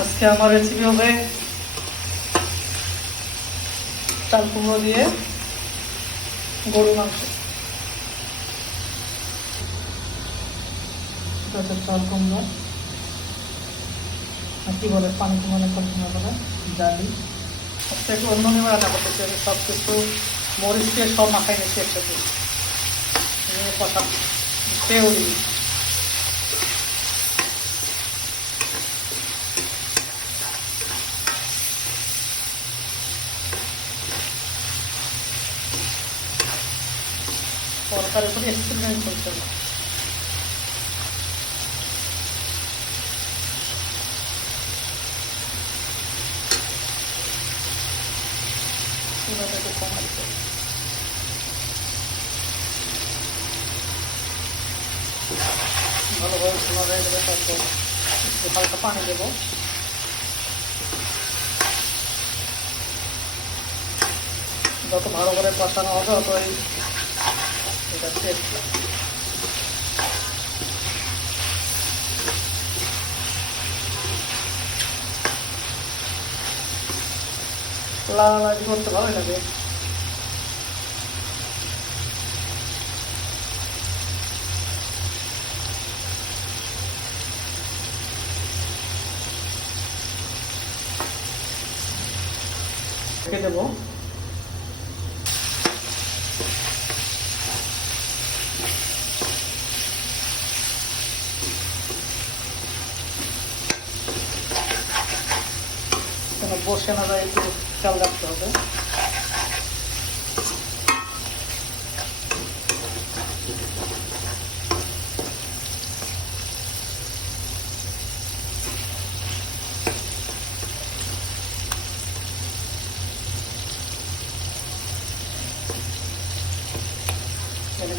আজকে আমার রেসিপি হবে চাল কুমড়ো দিয়ে গরু মাংস। চাল কুমড়ো কি বলে, পানি কুমড়ো বলে জালি। আজকে একটু অন্য নিয়ে রান্না করতেছি। আমি সব কিছু মরিচ দিয়ে সব মাখাই নিচ্ছি একসাথে, কষা তেও দিই। তরকারির উপরে এক্সপেরিমেন্ট করতে হবে। চুলাটাকে কমাই দেবো। ভালোভাবে চুলা হয়ে গেলে তারপর একটু হালকা পানি দেবো। যত ভালো করে কষানো হবে ততই এটা টেস্ট লাগবে। লালাজি করতে ভালোই লাগে। রেখে দেবো। বসে না যায়, একটু খেয়াল রাখতে হবে।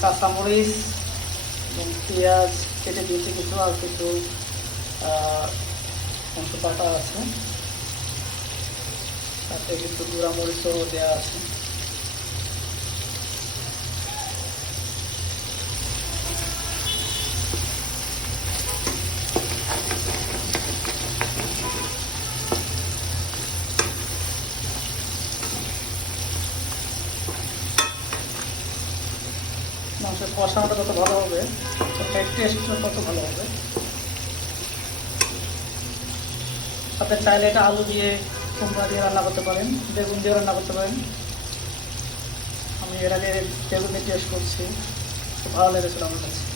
কাঁচামরিচ এবং পেঁয়াজ কেটে দিয়েছি কিছু, আর কিছু অংশ কাটা আছে, তাতে কিছু গুঁড়া মরিচও দেওয়া আছে। মাংসের কষানোটা যত ভালো হবে টেস্টটা তত ভালো হবে। আপনি চাইলে এটা আলু দিয়ে, কুমড়া দিয়ে রান্না করতে পারেন, বেগুন দিয়ে রান্না করতে পারেন। আমি এর আগে বেগুন দিয়ে টেস্ট করছি, খুব ভালো লেগেছিল আমার কাছে।